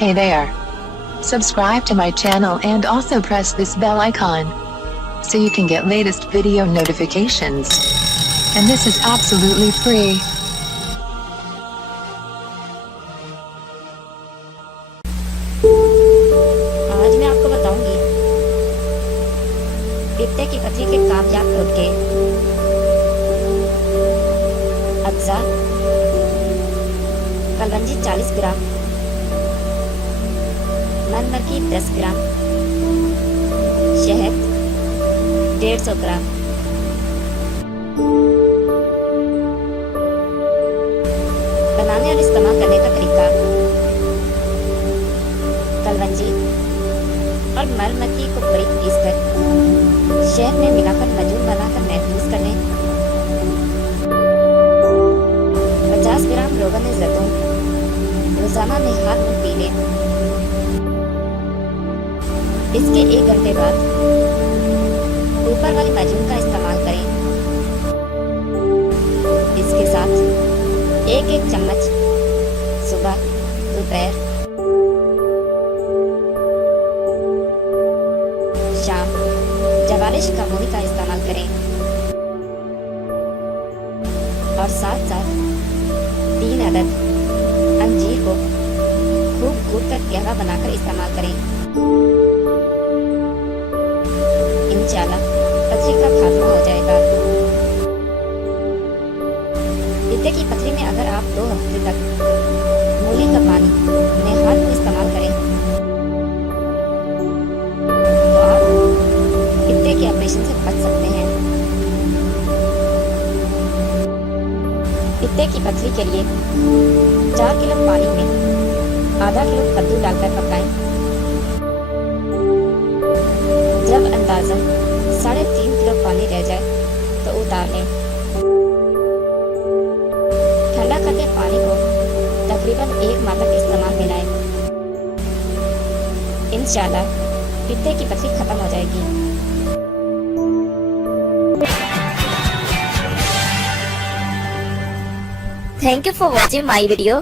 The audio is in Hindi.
Hey there. Subscribe to my channel and also press this bell icon so you can get latest video notifications. And this is absolutely free. आज मैं आपको बताऊंगी पित्ते की पथरी के कामयाब टोटके। अज्जा कलवंजी 40 ग्राम, ननमर्की 10 ग्राम, शहद 150 ग्राम। बनाने और इस्तेमाल करने का तरीका। कलवंजी और मरमक्खी को बारीक पीसकर शहद में मिलाकर मजून बनाकर महफूज कर लें। 50 ग्राम रोगन जैतून रोजाना निहार में पी लें। इसके 1 घंटे बाद ऊपर वाली मजून का इस्तेमाल करें। इसके साथ 1-1 चम्मच सुबह, दोपहर, शाम जवारिश कमोनी का इस्तेमाल करें और साथ साथ 3 अदद अंजीर को खूब कूटकर गहरा बनाकर इस्तेमाल करें। इंशाल्लाह पथरी का खात्मा हो जाएगा। पित्ते की पथरी में अगर आप 2 हफ्ते तक मूली का पानी निहार को इस्तेमाल करें तो आप पित्ते के ऑपरेशन से बच सकते हैं। पित्ते की पथरी के लिए 4 किलो पानी में आधा किलो कद्दू डालकर पकाएं। जब अंदाज़न 3.5 किलो पानी रह जाए तो उतार लें। ठंडा करके पानी को तकरीबन 1 माह तक इस्तेमाल में लाएं। इंशाल्लाह पित्ते की पथरी खत्म हो जाएगी। Thank you for watching my video.